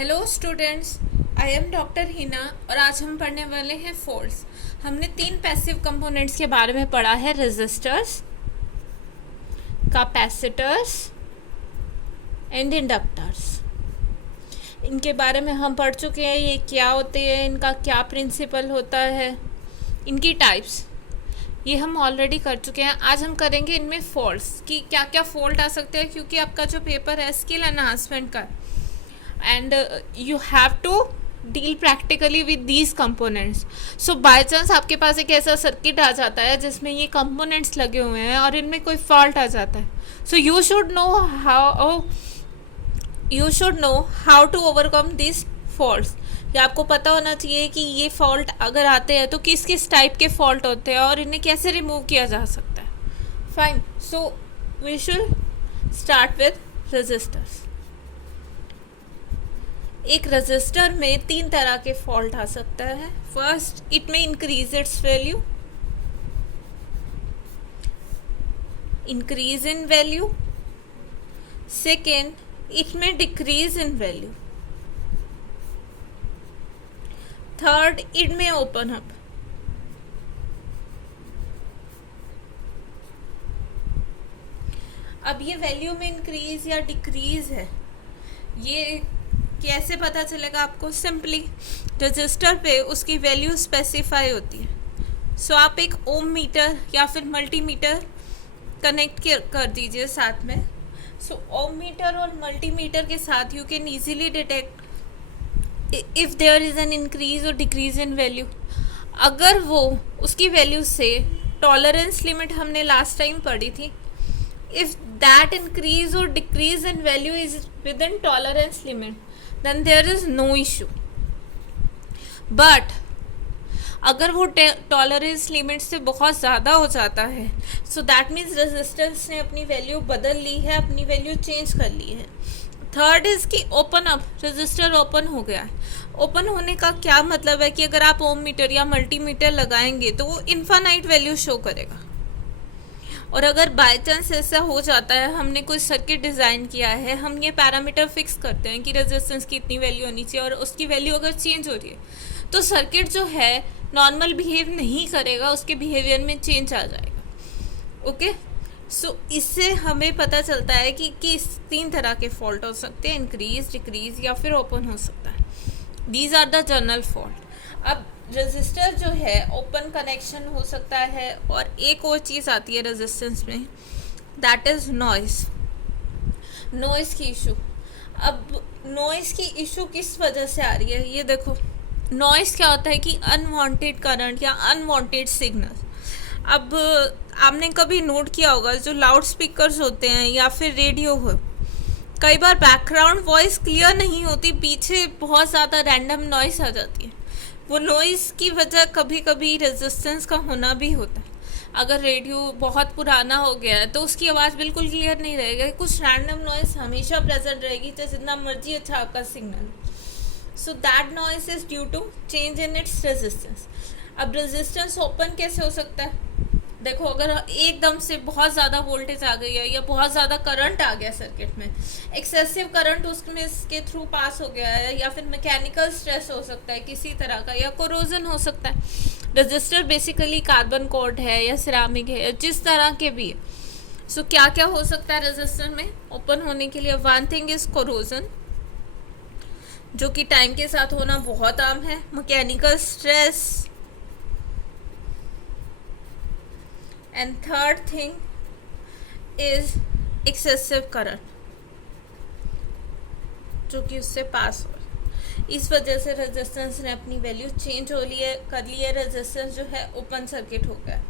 Hello students, I am doctor Hina और आज हम पढ़ने वाले हैं फोल्ड्स। हमने 3 पैसिव कंपोनेंट्स के बारे में पढ़ा है, रेजिस्टर्स, कैपेसिटर्स एंड इंडक्टर्स। इनके बारे में हम पढ़ चुके हैं, ये क्या होते हैं, इनका क्या प्रिंसिपल होता है, इनकी टाइप्स ये हम ऑलरेडी कर चुके हैं। आज हम करेंगे इनमें फॉल्ट्स कि क्या क्या फॉल्ट आ सकते हैं, क्योंकि आपका जो पेपर है स्किल एनहांसमेंट का, and you have to deal practically with these components. So by chance आपके पास एक ऐसा सर्किट आ जाता है जिसमें ये कंपोनेंट्स लगे हुए हैं और इनमें कोई फॉल्ट आ जाता है, so you should know how to overcome these faults. या आपको पता होना चाहिए कि ये फॉल्ट अगर आते हैं तो किस किस टाइप के फॉल्ट होते हैं और इन्हें कैसे रिमूव किया जा सकता है। Fine, so we should start with resistors. एक रजिस्टर में 3 तरह के फॉल्ट आ सकता है। फर्स्ट, इट में increase its value, increase in value. Second, it में decrease in value. Third, it में ओपन अप। अब ये वैल्यू में इंक्रीज या डिक्रीज है, ये कैसे पता चलेगा आपको? सिंपली रजिस्टर पे उसकी वैल्यू स्पेसिफाई होती है। सो आप एक ओम मीटर या फिर मल्टीमीटर कनेक्ट कर दीजिए साथ में। सो ओम मीटर और मल्टीमीटर के साथ you can easily detect if there is an increase और डिक्रीज इन वैल्यू। अगर वो उसकी वैल्यू से टॉलरेंस लिमिट हमने लास्ट टाइम पढ़ी थी, इफ़ दैट इंक्रीज और decrease in value is within tolerance limit, then there is no issue. But अगर वो टॉलरेंस लिमिट से बहुत ज़्यादा हो जाता है, सो दैट मीन्स रेजिस्टेंस ने अपनी वैल्यू बदल ली है, अपनी वैल्यू चेंज कर ली है। थर्ड इज़ कि ओपन अप, रजिस्टर ओपन हो गया है। ओपन होने का क्या मतलब है कि अगर आप ओम मीटर या मल्टीमीटर लगाएंगे तो वो इन्फानाइट वैल्यू शो करेगा। और अगर बाय चांस ऐसा हो जाता है, हमने कोई सर्किट डिज़ाइन किया है, हम ये पैरामीटर फिक्स करते हैं कि रेजिस्टेंस की इतनी वैल्यू होनी चाहिए और उसकी वैल्यू अगर चेंज हो रही है तो सर्किट जो है नॉर्मल बिहेव नहीं करेगा, उसके बिहेवियर में चेंज आ जाएगा। ओके, सो इससे हमें पता चलता है कि किस 3 तरह के फॉल्ट हो सकते हैं, इंक्रीज, डिक्रीज या फिर ओपन हो सकता है। These are the general fault. अब रेजिस्टर जो है ओपन कनेक्शन हो सकता है, और एक और चीज़ आती है रेजिस्टेंस में, दैट इज़ नॉइस की इशू। अब नॉइस की इशू किस वजह से आ रही है, ये देखो। नॉइस क्या होता है कि अनवांटेड करंट या अनवांटेड सिग्नल। अब आपने कभी नोट किया होगा, जो लाउड स्पीकर्स होते हैं या फिर रेडियो हो, कई बार बैकग्राउंड वॉइस क्लियर नहीं होती, पीछे बहुत ज़्यादा रैंडम नॉइस आ जाती है। वो नॉइज़ की वजह कभी कभी रेजिस्टेंस का होना भी होता है। अगर रेडियो बहुत पुराना हो गया है तो उसकी आवाज़ बिल्कुल क्लियर नहीं रहेगा, कुछ रैंडम नॉइस हमेशा प्रेजेंट रहेगी, चाहे जितना मर्जी अच्छा आपका signal. So that noise is due to change in its resistance. अब रेजिस्टेंस ओपन कैसे हो सकता है? देखो, अगर एकदम से बहुत ज़्यादा वोल्टेज आ गई है या बहुत ज़्यादा करंट आ गया सर्किट में, एक्सेसिव करंट उसमें इसके थ्रू पास हो गया है, या फिर मैकेनिकल स्ट्रेस हो सकता है किसी तरह का, या कोरोजन हो सकता है। रजिस्टर बेसिकली कार्बन कोड है या सिरामिक है, जिस तरह के भी है। सो क्या क्या हो सकता है रजिस्टर में ओपन होने के लिए? वन थिंग इज़ कोरोजन, जो कि टाइम के साथ होना बहुत आम है। Mechanical stress, and third thing is excessive current, जो कि उससे पास हो। इस वजह से रेजिस्टेंस ने अपनी वैल्यू चेंज हो ली है, कर ली है। रेजिस्टेंस जो है ओपन सर्किट हो गया।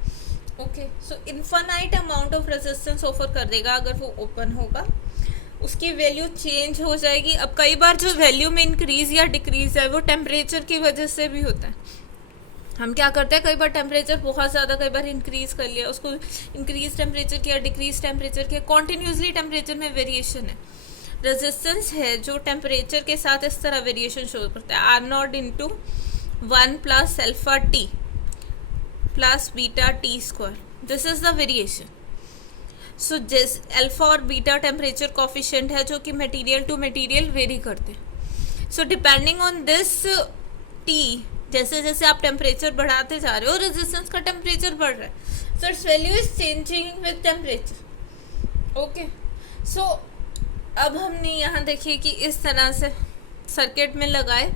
Okay, so infinite amount of resistance offer कर देगा अगर वो ओपन होगा, उसकी वैल्यू चेंज हो जाएगी। अब कई बार जो वैल्यू में इंक्रीज या डिक्रीज है वो टेम्परेचर की वजह से भी होता है। हम क्या करते हैं, कई बार टेम्परेचर बहुत ज़्यादा, कई बार इंक्रीज़ कर लिया, उसको इंक्रीज टेम्परेचर किया, डिक्रीज टेम्परेचर किया, कॉन्टीन्यूसली टेम्परेचर में वेरिएशन है। रेजिस्टेंस है जो टेम्परेचर के साथ इस तरह वेरिएशन शो करता है, R0 into 1 plus alpha t plus beta t square, this is the variation. So जिस अल्फा और बीटा टेम्परेचर कॉफिशिएंट है जो कि मटेरियल टू मटेरियल वेरी करते हैं। So depending on this T, जैसे जैसे आप टेम्परेचर बढ़ाते जा रहे हो रेजिस्टेंस का टेम्परेचर बढ़ रहा है, so its value is changing with temperature. Okay, so अब हमने यहाँ देखिए कि इस तरह से सर्किट में लगाए,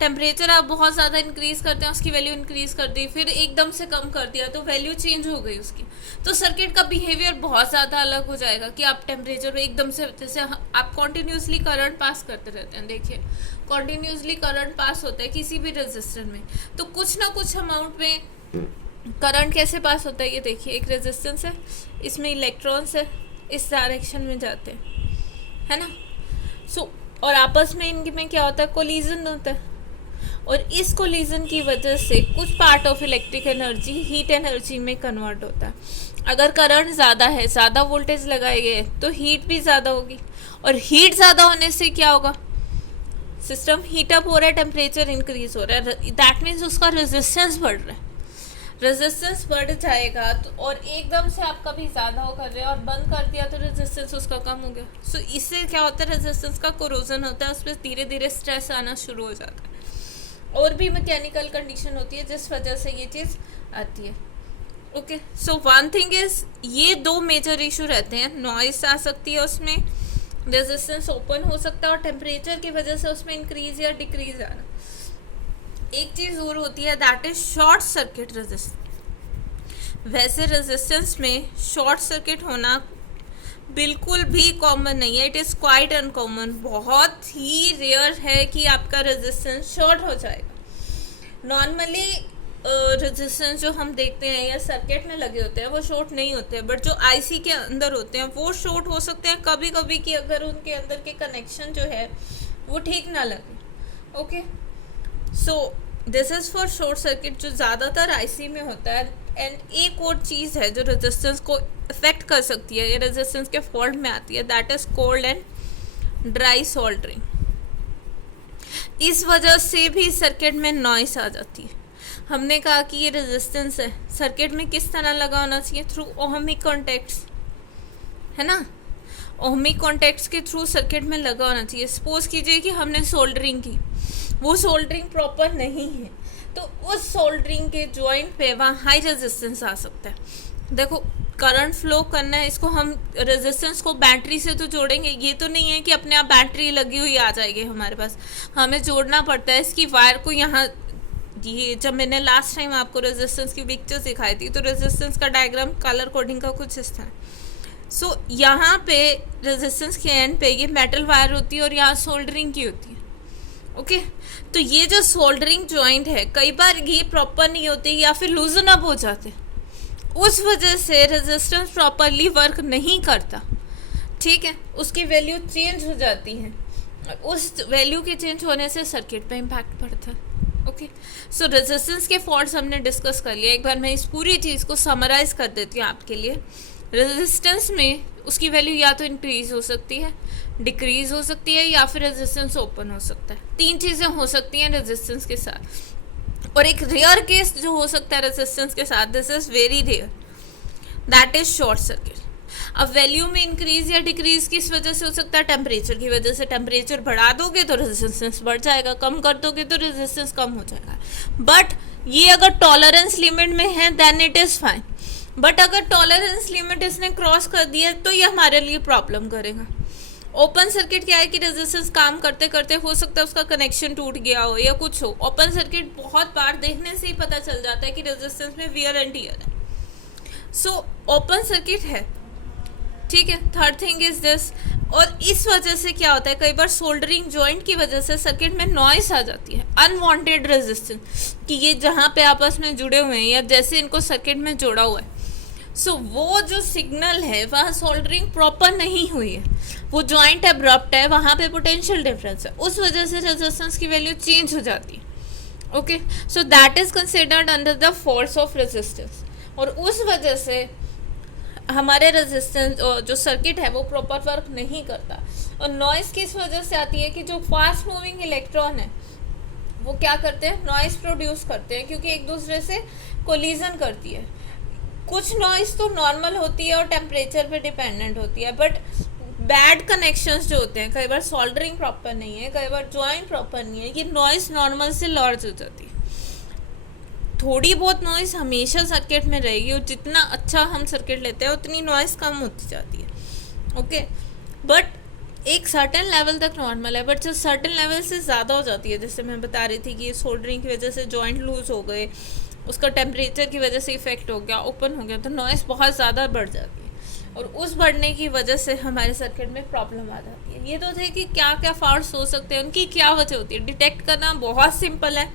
टेम्परेचर आप बहुत ज़्यादा इंक्रीज करते हैं, उसकी वैल्यू इंक्रीज कर दी, फिर एकदम से कम कर दिया तो वैल्यू चेंज हो गई उसकी, तो सर्किट का बिहेवियर बहुत ज़्यादा अलग हो जाएगा कि आप टेम्परेचर एकदम से, जैसे आप कॉन्टिन्यूसली करंट पास करते रहते हैं, देखिए कॉन्टिन्यूसली करंट पास होता है किसी भी रेजिस्टर में, तो कुछ ना कुछ अमाउंट में करंट कैसे पास होता है, ये देखिए एक रेजिस्टेंस है, इसमें इलेक्ट्रॉन्स है, इस डायरेक्शन में जाते हैं, है ना। सो और आपस में इनमें क्या होता है, कोलिजन होता है, और इस कोलिजन की वजह से कुछ part of electric energy heat energy में कन्वर्ट होता है। अगर करंट ज़्यादा है, ज़्यादा वोल्टेज लगाए गए तो हीट भी ज़्यादा होगी, और हीट ज़्यादा होने से क्या होगा, सिस्टम हीटअप हो रहा है, टेम्परेचर इंक्रीज हो रहा है, दैट मीन्स उसका रेजिस्टेंस बढ़ रहा है, रेजिस्टेंस बढ़ जाएगा तो, और एकदम से आप कभी ज़्यादा हो कर रहे हैं और बंद कर दिया तो रेजिस्टेंस उसका कम हो गया। सो इससे क्या होता है, रेजिस्टेंस का कोरोजन होता है, उस पर धीरे धीरे स्ट्रेस आना शुरू हो जाता है, और भी मैकेनिकल कंडीशन होती है जिस वजह से ये चीज़ आती है। Okay, so one thing is, ये दो मेजर इशू रहते हैं, नॉइस आ सकती है उसमें, रेजिस्टेंस ओपन हो सकता है, और टेम्परेचर की वजह से उसमें इंक्रीज या डिक्रीज आना। एक चीज़ और होती है, that is short circuit resistance. वैसे रेजिस्टेंस में शॉर्ट सर्किट होना बिल्कुल भी कॉमन नहीं है, इट इज़ क्वाइट अनकॉमन, बहुत ही रेयर है कि आपका रेजिस्टेंस शॉर्ट हो जाएगा। नॉर्मली रेजिस्टेंस जो हम देखते हैं या सर्किट में लगे होते हैं वो शॉर्ट नहीं होते हैं, बट जो आईसी के अंदर होते हैं वो शॉर्ट हो सकते हैं कभी कभी, कि अगर उनके अंदर के कनेक्शन जो है वो ठीक ना लगे। Okay, so this is for short circuit जो ज़्यादातर आईसी में होता है। एंड एक और चीज़ है जो रेजिस्टेंस को इफेक्ट कर सकती है, ये रेजिस्टेंस के फॉल्ट में आती है, that is cold and dry soldering. इस वजह से भी सर्किट में नॉइस आ जाती है। हमने कहा कि ये रेजिस्टेंस है, सर्किट में किस तरह लगा होना चाहिए, थ्रू ओहमिक कॉन्टैक्ट्स, है ना, ओहमिक कॉन्टैक्ट्स के थ्रू सर्किट में लगा होना चाहिए। सपोज कीजिए कि हमने सोल्डरिंग की, वो सोल्डरिंग प्रॉपर नहीं है, तो उस सोल्डरिंग के जॉइंट पे वहाँ हाई रेजिस्टेंस आ सकता है। देखो करंट फ्लो करना है, इसको हम रेजिस्टेंस को बैटरी से तो जोड़ेंगे, ये तो नहीं है कि अपने आप बैटरी लगी हुई आ जाएगी हमारे पास, हमें जोड़ना पड़ता है इसकी वायर को। यहाँ ये जब मैंने लास्ट टाइम आपको रेजिस्टेंस की पिक्चर्स दिखाई थी तो रेजिस्टेंस का डायग्राम कलर कोडिंग का कुछ इस तरह। सो यहाँ पे रेजिस्टेंस के एंड पे ये मेटल वायर होती है और यहाँ सोल्डरिंग की होती है। ओके, तो ये जो सोल्डरिंग जॉइंट है कई बार ये प्रॉपर नहीं होते या फिर लूजन अप हो जाते, उस वजह से रेजिस्टेंस प्रॉपरली वर्क नहीं करता, ठीक है, उसकी वैल्यू चेंज हो जाती है, उस वैल्यू के चेंज होने से सर्किट पे इम्पैक्ट पड़ता है। ओके, सो रेजिस्टेंस के फॉल्ट्स हमने डिस्कस कर लिया, एक बार मैं इस पूरी चीज़ को समराइज कर देती हूँ आपके लिए। रेजिस्टेंस में उसकी वैल्यू या तो इंक्रीज हो सकती है, डिक्रीज हो सकती है, या फिर रेजिस्टेंस ओपन हो सकता है। तीन चीज़ें हो सकती हैं रेजिस्टेंस के साथ, और एक रेयर केस जो हो सकता है रेजिस्टेंस के साथ, this is very rare, that is short circuit. अब वैल्यू में इंक्रीज या डिक्रीज किस वजह से हो सकता है, टेम्परेचर की वजह से। टेम्परेचर बढ़ा दोगे तो रेजिस्टेंस बढ़ जाएगा, कम कर दोगे तो रेजिस्टेंस कम हो जाएगा। बट ये अगर टॉलरेंस लिमिट में है then it is fine, but अगर टॉलरेंस लिमिट इसने क्रॉस कर दिया तो ये हमारे लिए प्रॉब्लम करेगा। ओपन सर्किट क्या है कि रेजिस्टेंस काम करते करते हो सकता है उसका कनेक्शन टूट गया हो या कुछ हो। ओपन सर्किट बहुत बार देखने से ही पता चल जाता है कि रेजिस्टेंस में वियर एंड टियर है। सो ओपन सर्किट है, ठीक है। थर्ड थिंग इज दिस, और इस वजह से क्या होता है, कई बार सोल्डरिंग जॉइंट की वजह से सर्किट में नॉइस आ जाती है, अनवांटेड रेजिस्टेंस, कि ये जहाँ पे आपस में जुड़े हुए हैं या जैसे इनको सर्किट में जोड़ा हुआ है, सो वो जो सिग्नल है वहाँ सोल्डरिंग प्रॉपर नहीं हुई है, वो जॉइंट एब्रप्ट है, वहाँ पे पोटेंशियल डिफरेंस है, उस वजह से रेजिस्टेंस की वैल्यू चेंज हो जाती है। Okay, so that is considered under the faults of resistance, और उस वजह से हमारे रेजिस्टेंस जो सर्किट है वो प्रॉपर वर्क नहीं करता। और नॉइस किस वजह से आती है कि जो फास्ट मूविंग इलेक्ट्रॉन है वो क्या करते हैं, नॉइस प्रोड्यूस करते हैं, क्योंकि एक दूसरे से कोलिजन करती है। कुछ नॉइस तो नॉर्मल होती है और टेम्परेचर पे डिपेंडेंट होती है, बट बैड कनेक्शंस जो होते हैं, कई बार सोल्डरिंग प्रॉपर नहीं है, कई बार ज्वाइंट प्रॉपर नहीं है, ये नॉइस नॉर्मल से लार्ज हो जाती है। थोड़ी बहुत नॉइस हमेशा सर्किट में रहेगी, और जितना अच्छा हम सर्किट लेते हैं उतनी नॉइस कम होती जाती है। ओके, बट एक सर्टेन लेवल तक नॉर्मल है, बट जब सर्टेन लेवल से ज़्यादा हो जाती है, जैसे मैं बता रही थी कि ये सोल्डरिंग की वजह से जॉइंट लूज हो गए, उसका टेम्परेचर की वजह से इफेक्ट हो गया, ओपन हो गया, तो नॉइस बहुत ज़्यादा बढ़ जाती है, और उस बढ़ने की वजह से हमारे सर्किट में प्रॉब्लम आ जाती है। ये तो थे कि क्या क्या फॉल्ट्स हो सकते हैं, उनकी क्या वजह होती है। डिटेक्ट करना बहुत सिंपल है,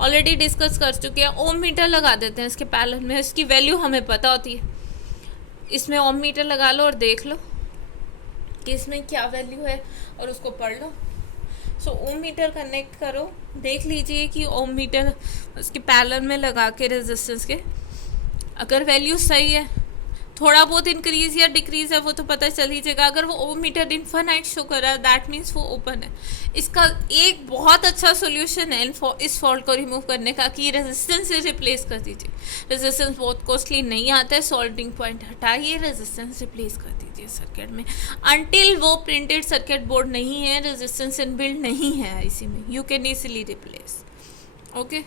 ऑलरेडी डिस्कस कर चुके हैं। ओम मीटर लगा देते हैं इसके पैरेलल में, इसकी वैल्यू हमें पता होती है। इसमें ओम मीटर लगा लो और देख लो कि इसमें क्या वैल्यू है, और उसको पढ़ लो। सो ओम मीटर कनेक्ट करो, देख लीजिए कि ओम मीटर उसके पैरेलल में लगा के रेजिस्टेंस के, अगर वैल्यू सही है, थोड़ा बहुत इंक्रीज या डिक्रीज है वो तो पता चल ही जाएगा। अगर वो ओम मीटर इनफाइनाइट शो कर रहा है, दैट मीन्स वो ओपन है। इसका एक बहुत अच्छा सोल्यूशन है इस फॉल्ट को रिमूव करने का कि रेजिस्टेंस से रिप्लेस कर दीजिए। रेजिस्टेंस बहुत कॉस्टली नहीं आता है, सॉल्टिंग पॉइंट हटाइए, रेजिस्टेंस रिप्लेस कर दीजिए सर्किट में। अनटिल वो प्रिंटेड सर्किट बोर्ड नहीं है, रेजिस्टेंस इनबिल्ट नहीं है इसी में, you can easily replace. Okay,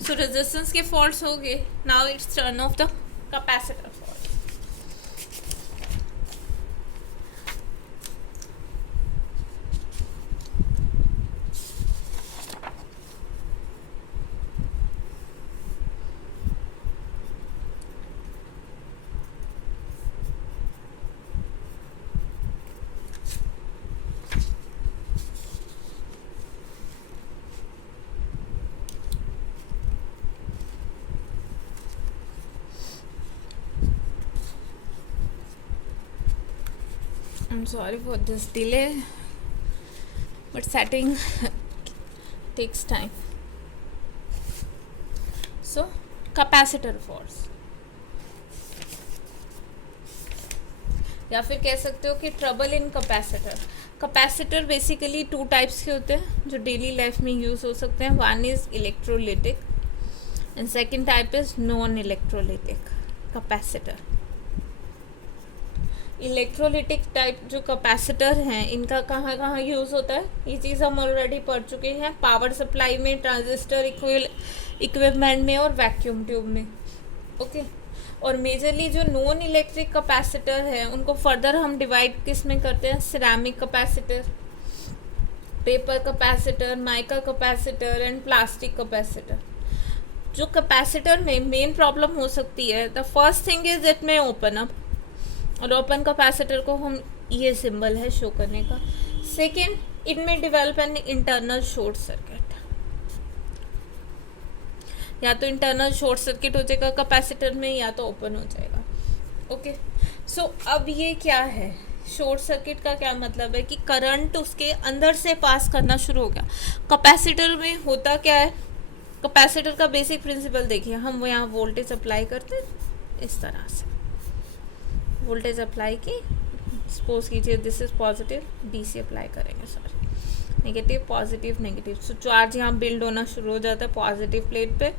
so resistance के फॉल्ट्स हो गए। Now it's turn off the capacitor fault. I'm sorry for this delay, but setting takes time. So, capacitor force, या फिर कह सकते हो कि trouble in capacitor. Capacitor basically two types के होते हैं जो डेली लाइफ में यूज़ हो सकते हैं। One is electrolytic and second type is non electrolytic capacitor. Electrolytic type जो कैपेसिटर हैं, इनका कहाँ कहाँ यूज़ होता है, ये चीज़ हम ऑलरेडी पढ़ चुके हैं। पावर सप्लाई में, ट्रांजिस्टर इक्विपमेंट में, और वैक्यूम ट्यूब में। ओके, और मेजरली जो नॉन इलेक्ट्रिक कैपेसिटर है उनको फर्दर हम डिवाइड किस में करते हैं, ceramic capacitor, paper capacitor, mica capacitor and plastic capacitor. जो कैपेसिटर में मेन प्रॉब्लम हो सकती है, the first thing is it में ओपन अप, और ओपन कैपेसिटर को हम, ये सिंबल है शो करने का। सेकेंड, इनमें develop an internal short circuit, या तो इंटरनल शॉर्ट सर्किट हो जाएगा कैपेसिटर में, या तो ओपन हो जाएगा। ओके, सो अब ये क्या है, शॉर्ट सर्किट का क्या मतलब है कि करंट उसके अंदर से पास करना शुरू हो गया। कैपेसिटर में होता क्या है, कैपेसिटर का बेसिक प्रिंसिपल देखिए, हम वो यहाँ वोल्टेज अप्लाई करते हैं इस तरह से, वोल्टेज अप्लाई की, सपोज कीजिए this is positive, DC apply करेंगे, सॉरी नेगेटिव, पॉजिटिव, नेगेटिव। सो चार्ज यहाँ बिल्ड होना शुरू हो जाता है पॉजिटिव प्लेट पे।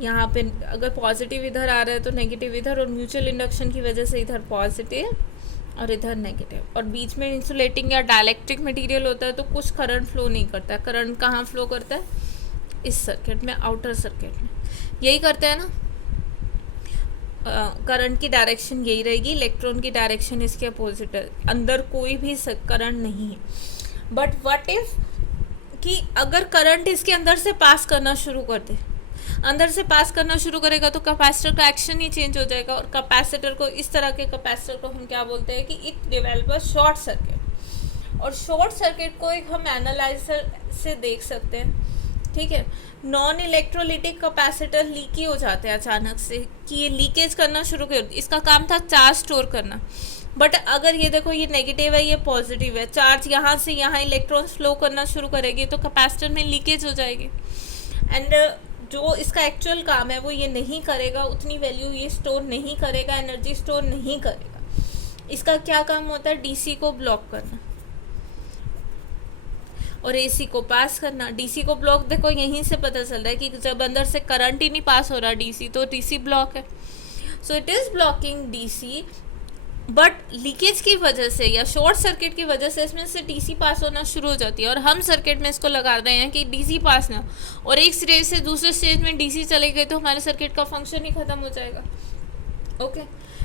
यहाँ पे अगर पॉजिटिव इधर आ रहा है तो नेगेटिव इधर, और म्यूचुअल इंडक्शन की वजह से इधर पॉजिटिव और इधर नेगेटिव। और बीच में इंसुलेटिंग या डाइलेक्ट्रिक मटेरियल होता है तो कुछ करंट फ्लो नहीं करता है। करंट कहाँ फ्लो करता है, इस सर्किट में, आउटर सर्किट में। यही करते हैं ना, करंट की डायरेक्शन यही रहेगी, इलेक्ट्रॉन की डायरेक्शन इसके अपोजिट है, अंदर कोई भी करंट नहीं है। बट व्हाट इफ कि अगर करंट इसके अंदर से पास करना शुरू कर दे, अंदर से पास करना शुरू करेगा तो कैपेसिटर का एक्शन ही चेंज हो जाएगा, और कैपेसिटर को, इस तरह के कैपेसिटर को हम क्या बोलते हैं कि it develop a short circuit. और शॉर्ट सर्किट को एक हम एनालाइजर से देख सकते हैं, ठीक है। नॉन इलेक्ट्रोलिटिक कैपेसिटर लीकी हो जाते हैं अचानक से, कि ये लीकेज करना शुरू कर, इसका काम था चार्ज स्टोर करना। बट अगर ये देखो, ये नेगेटिव है, ये पॉजिटिव है, चार्ज यहाँ से यहाँ इलेक्ट्रॉन्स फ्लो करना शुरू करेगी तो कैपेसिटर में लीकेज हो जाएगी। एंड जो इसका एक्चुअल काम है वो ये नहीं करेगा, उतनी वैल्यू ये स्टोर नहीं करेगा, एनर्जी स्टोर नहीं करेगा। इसका क्या काम होता है, डीसी को ब्लॉक करना और एसी को पास करना। डीसी को ब्लॉक, देखो यहीं से पता चल रहा है कि जब अंदर से करंट ही नहीं पास हो रहा डीसी, तो डीसी ब्लॉक है। So it is blocking DC but leakage की वजह से या शॉर्ट सर्किट की वजह से इसमें से डीसी पास होना शुरू हो जाती है, और हम सर्किट में इसको लगा रहे हैं कि डीसी पास ना, और एक स्टेज से दूसरे स्टेज में डीसी चले गए तो हमारे सर्किट का फंक्शन ही ख़त्म हो जाएगा। ओके,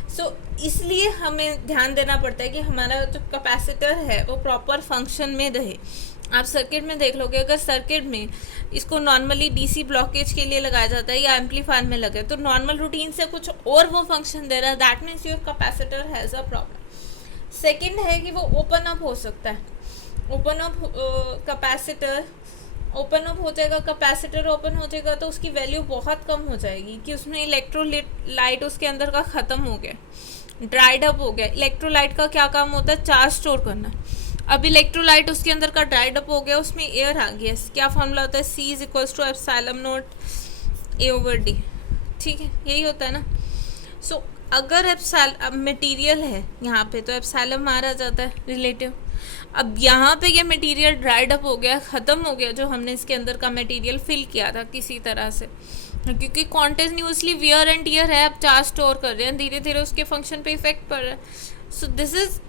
सो इसलिए हमें ध्यान देना पड़ता है कि हमारा जो कैपेसिटर है वो प्रॉपर फंक्शन में रहे। आप सर्किट में देख लोगे, अगर सर्किट में इसको नॉर्मली डीसी ब्लॉकेज के लिए लगाया जाता है या एम्पलीफायर में लगे तो नॉर्मल रूटीन से कुछ और वो फंक्शन दे रहा है, that means your capacitor has a problem. Second है कि वो ओपन अप हो सकता है। Open up capacitor open up हो जाएगा, कैपेसिटर ओपन हो जाएगा तो उसकी वैल्यू बहुत कम हो जाएगी कि उसमें इलेक्ट्रोलाइट उसके अंदर का ख़त्म हो गया, ड्राइड अप हो गया। इलेक्ट्रोलाइट का क्या काम होता है? चार्ज स्टोर करना। अब इलेक्ट्रोलाइट उसके अंदर का ड्राइड अप हो गया, उसमें एयर आ गया। क्या फॉर्मूला होता है? C is equals to epsilon not A/D। ठीक है, यही होता है ना। सो अगर मटेरियल है यहाँ पे तो एप्सिलॉन मारा जाता है रिलेटिव। अब यहाँ पे ये मटेरियल ड्राइड अप हो गया, ख़त्म हो गया जो हमने इसके अंदर का मटेरियल फिल किया था किसी तरह से, क्योंकि कॉन्टिन्यूसली वियर एंड टीयर है, आप चार्ज स्टोर कर रहे हैं, धीरे धीरे उसके फंक्शन पे इफेक्ट पड़ रहा है। सो दिस इज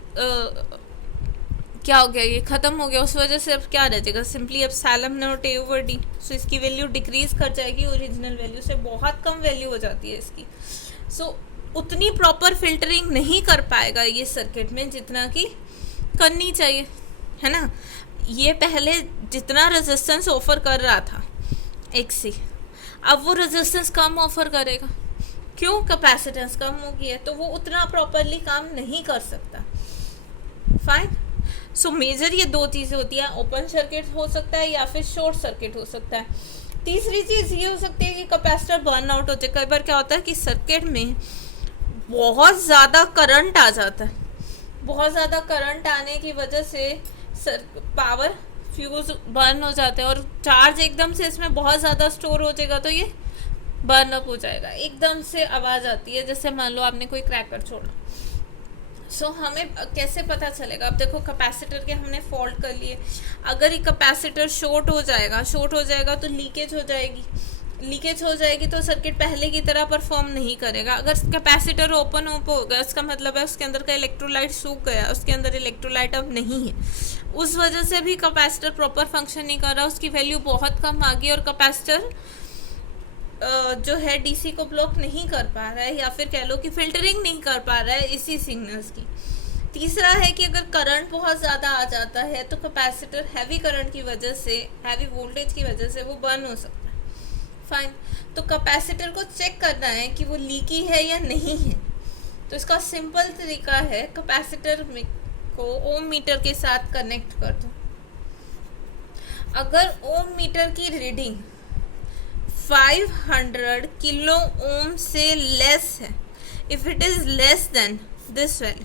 क्या हो गया, ये ख़त्म हो गया। उस वजह से अब क्या रह जाएगा? Simply epsilon not A/D। सो इसकी वैल्यू डिक्रीज कर जाएगी, ओरिजिनल वैल्यू से बहुत कम वैल्यू हो जाती है इसकी। सो उतनी प्रॉपर फिल्टरिंग नहीं कर पाएगा ये सर्किट में जितना कि करनी चाहिए, है ना। ये पहले जितना रेजिस्टेंस ऑफर कर रहा था XC, अब वो रेजिस्टेंस कम ऑफर करेगा। क्यों? कैपेसिटेंस कम हो गई है, तो वो उतना प्रॉपरली काम नहीं कर सकता। फाइन। सो मेजर ये दो चीज़ें होती हैं, ओपन सर्किट हो सकता है या फिर शॉर्ट सर्किट हो सकता है। तीसरी चीज़ ये हो सकती है कि कैपेसिटर बर्न आउट हो जाए। कई बार क्या होता है कि सर्किट में बहुत ज़्यादा करंट आ जाता है, बहुत ज़्यादा करंट आने की वजह से पावर फ्यूज बर्न हो जाते हैं, और चार्ज एकदम से इसमें बहुत ज़्यादा स्टोर हो जाएगा तो ये बर्न अप हो जाएगा। एकदम से आवाज़ आती है जैसे मान लो आपने कोई क्रैकर छोड़ा। सो हमें कैसे पता चलेगा? अब देखो, कैपेसिटर के हमने फॉल्ट कर लिए। अगर ये कैपेसिटर शॉर्ट हो जाएगा तो लीकेज हो जाएगी। लीकेज हो जाएगी तो सर्किट पहले की तरह परफॉर्म नहीं करेगा। अगर कैपेसिटर ओपन होगा इसका मतलब है उसके अंदर का इलेक्ट्रोलाइट सूख गया, उसके अंदर इलेक्ट्रोलाइट अब नहीं है, उस वजह से भी कैपेसिटर प्रॉपर फंक्शन नहीं कर रहा, उसकी वैल्यू बहुत कम आ गई और कैपेसिटर जो है डीसी को ब्लॉक नहीं कर पा रहा है, या फिर कह लो कि फिल्टरिंग नहीं कर पा रहा है इसी सिग्नल्स की। तीसरा है कि अगर करंट बहुत ज़्यादा आ जाता है तो कैपेसिटर हैवी करंट की वजह से, हैवी वोल्टेज की वजह से वो बर्न हो सकता है। फाइन। तो कैपेसिटर को चेक करना है कि वो लीकी है या नहीं है। तो इसका सिंपल तरीका है, कैपेसिटर को ओम मीटर के साथ कनेक्ट कर दो। अगर ओम मीटर की रीडिंग 500 किलो ओम से लेस है, if it is less than this value,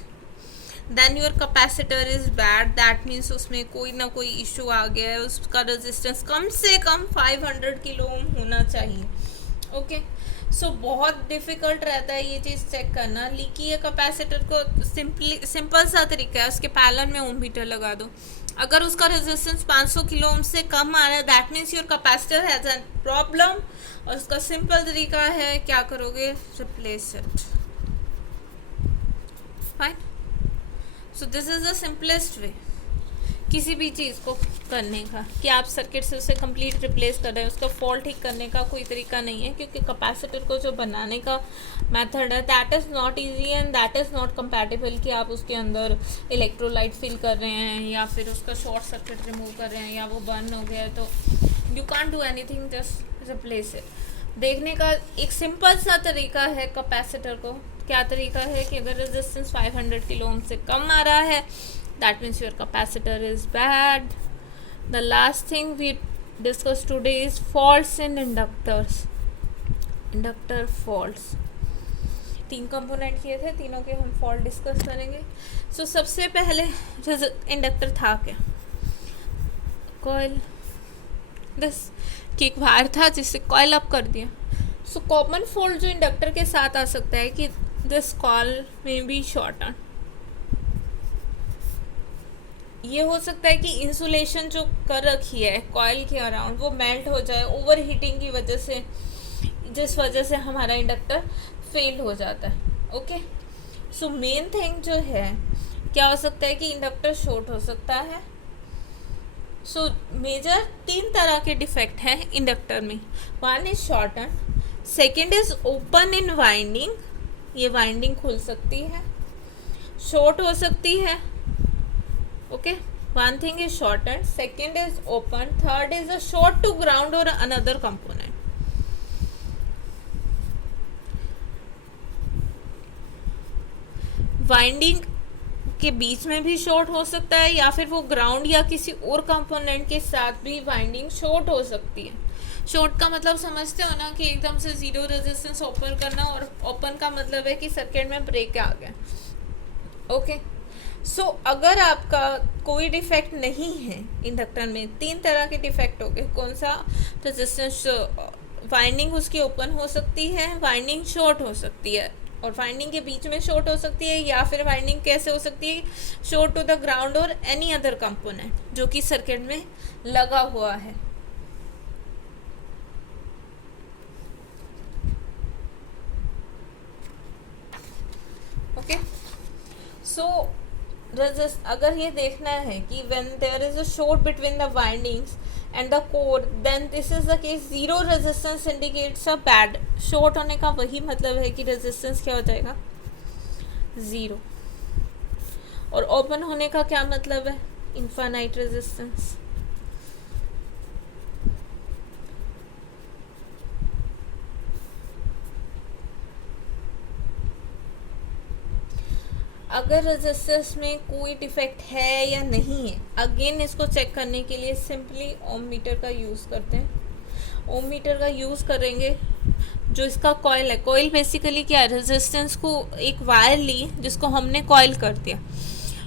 then your capacitor is bad. That means उसमें कोई ना कोई इशू आ गया है, उसका रेजिस्टेंस कम से कम 500 किलो ओम होना चाहिए। ओके, सो बहुत डिफिकल्ट रहता है ये चीज़ चेक करना। लीकी है कैपेसिटर को सिंपल सा तरीका है, उसके पैरेलल में ओम मीटर लगा दो। अगर उसका रेजिस्टेंस 500 किलो ओम से कम आ रहा है, that means your capacitor has an problem, और उसका सिंपल तरीका है, क्या करोगे? Replace it. Fine. So this is the simplest way किसी भी चीज़ को करने का, कि आप सर्किट से उसे कंप्लीट रिप्लेस कर रहे हैं। उसका फॉल्ट ठीक करने का कोई तरीका नहीं है, क्योंकि कैपेसिटर को जो बनाने का मेथड है that is not easy and that is not compatible कि आप उसके अंदर इलेक्ट्रोलाइट फिल कर रहे हैं या फिर उसका शॉर्ट सर्किट रिमूव कर रहे हैं या वो बर्न हो गया है, तो you can't do anything, just replace it. देखने का एक सिंपल सा तरीका है कैपेसिटर को। क्या तरीका है कि अगर रेजिस्टेंस 500 किलो ओम से कम आ रहा है, that means your capacitor is bad. The last thing we discussed today is faults in inductors. Inductor faults. 3 component किए थे, तीनों के हम फॉल्ट डिस्कस करेंगे। सो सबसे पहले इंडक्टर था क्या? कॉइल, दिस कि एक वायर था जिससे कॉइल अप कर दिया। सो कॉमन फॉल्ट जो इंडक्टर के साथ आ सकता है कि दिस कॉइल में बी शॉर्टन। ये हो सकता है कि इंसुलेशन जो कर रखी है कॉइल के अराउंड वो मेल्ट हो जाए ओवर हीटिंग की वजह से, जिस वजह से हमारा इंडक्टर फेल हो जाता है। ओके, सो मेन थिंग जो है क्या हो सकता है कि इंडक्टर शॉर्ट हो सकता है। सो मेजर 3 तरह के डिफेक्ट हैं इंडक्टर में। One is shorten, second is open in winding, ये वाइंडिंग खुल सकती है, शॉर्ट हो सकती है। Okay, one thing is shorten, second is open, third is a short to ground और अनदर कंपोनेंट। वाइंडिंग के बीच में भी शॉर्ट हो सकता है, या फिर वो ग्राउंड या किसी और कंपोनेंट के साथ भी वाइंडिंग शॉर्ट हो सकती है। शॉर्ट का मतलब समझते हो ना, कि एकदम से जीरो रेजिस्टेंस ओपन करना, और ओपन का मतलब है कि सर्किट में ब्रेक आ गया। ओके, सो अगर आपका कोई डिफेक्ट नहीं है इंडक्टर में, 3 तरह के डिफेक्ट हो गए। कौन सा? रेजिस्टेंस, वाइंडिंग उसकी ओपन हो सकती है, वाइंडिंग शॉर्ट हो सकती है, और वाइंडिंग के बीच में शॉर्ट हो सकती है, या फिर वाइंडिंग कैसे हो सकती है? शॉर्ट टू द ग्राउंड और एनी अदर कंपोनेंट जो कि सर्किट में लगा हुआ है। ओके, सो अगर ये देखना है कि when there is a short between the windings and the core, then this is the case, zero resistance indicates a bad. Short होने का वही मतलब है कि रेजिस्टेंस क्या हो जाएगा? ज़ीरो। और ओपन होने का क्या मतलब है? Infinite resistance. अगर रेजिस्टेंस में कोई डिफेक्ट है या नहीं है, अगेन इसको चेक करने के लिए सिंपली ओम मीटर का यूज़ करते हैं। ओम मीटर का यूज़ करेंगे, जो इसका कॉइल है, कॉइल बेसिकली क्या है? रेजिस्टेंस को एक वायर ली जिसको हमने कॉइल कर दिया।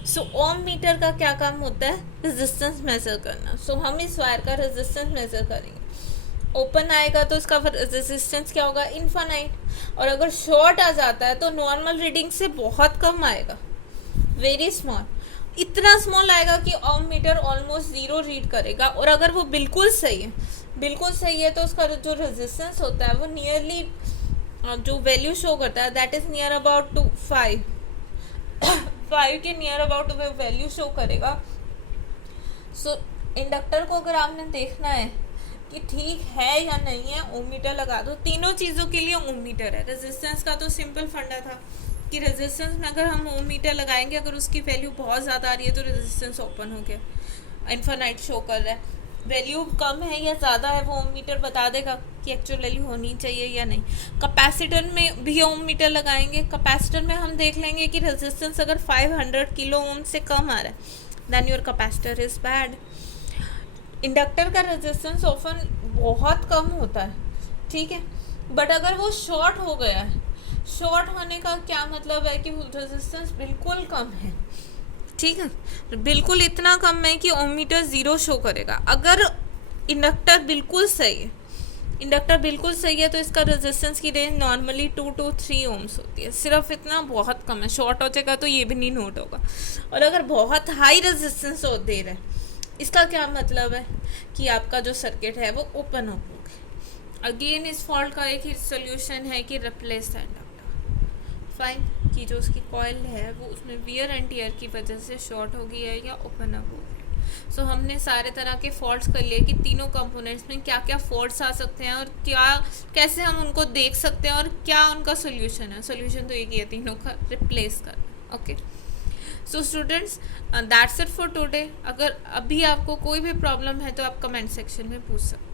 सो ओम मीटर का क्या काम होता है? रेजिस्टेंस मेजर करना। सो हम इस वायर का रेजिस्टेंस मेजर करेंगे। ओपन आएगा तो इसका रेजिस्टेंस क्या होगा? इनफाइनाइट। और अगर शॉर्ट आ जाता है तो नॉर्मल रीडिंग से बहुत कम आएगा, वेरी स्मॉल। इतना स्मॉल आएगा कि ओम मीटर ऑलमोस्ट ज़ीरो रीड करेगा। और अगर वो बिल्कुल सही है, बिल्कुल सही है, तो उसका जो रेजिस्टेंस होता है वो नियरली, जो वैल्यू शो करता है, that is near about two 5 के नियर अबाउट वैल्यू शो करेगा। सो इंडक्टर को अगर आपने देखना है कि ठीक है या नहीं है, ओम मीटर लगा दो। तीनों चीज़ों के लिए ओम मीटर है। रेजिस्टेंस का तो सिंपल फंडा था कि रेजिस्टेंस में अगर हम ओम मीटर लगाएंगे, अगर उसकी वैल्यू बहुत ज़्यादा आ रही है तो रेजिस्टेंस ओपन हो गया, इनफाइनाइट शो कर रहा है। वैल्यू कम है या ज़्यादा है, वो ओम मीटर बता देगा कि एक्चुअल वैल्यू होनी चाहिए या नहीं। कैपेसिटर में भी ओम मीटर लगाएंगे। कैपेसिटर में हम देख लेंगे कि रेजिस्टेंस अगर 500 किलो ओम से कम आ रहा है, then your capacitor is bad. Inductor का रेजिस्टेंस ऑफन बहुत कम होता है, ठीक है, बट अगर वो शॉर्ट हो गया है, शॉर्ट होने का क्या मतलब है कि रेजिस्टेंस बिल्कुल कम है, ठीक है, बिल्कुल इतना कम है कि ओम मीटर ज़ीरो शो करेगा। अगर इंडक्टर बिल्कुल सही है, इंडक्टर बिल्कुल सही है, तो इसका रेजिस्टेंस की रेंज नॉर्मली 2 to 3 ओम्स होती है। सिर्फ इतना बहुत कम है, शॉर्ट हो जाएगा तो ये भी नहीं नोट होगा। और अगर बहुत हाई रेजिस्टेंस दे रहा है, इसका क्या मतलब है कि आपका जो सर्किट है वो ओपन हो गया। अगेन इस फॉल्ट का एक ही सोल्यूशन है कि रिप्लेस द इंडक्टर। फाइन, कि जो उसकी कॉइल है वो उसमें वियर एंड टियर की वजह से शॉर्ट हो गई है या ओपन अप हो गया। सो हमने सारे तरह के फॉल्ट्स कर लिए कि तीनों कंपोनेंट्स में क्या क्या फॉल्ट्स आ सकते हैं, और क्या कैसे हम उनको देख सकते हैं, और क्या उनका सोल्यूशन है। सोल्यूशन तो एक ही है, तीनों का रिप्लेस करना। Okay, so students, that's it for today. अगर अभी आपको कोई भी प्रॉब्लम है तो आप कमेंट सेक्शन में पूछ सकते हैं।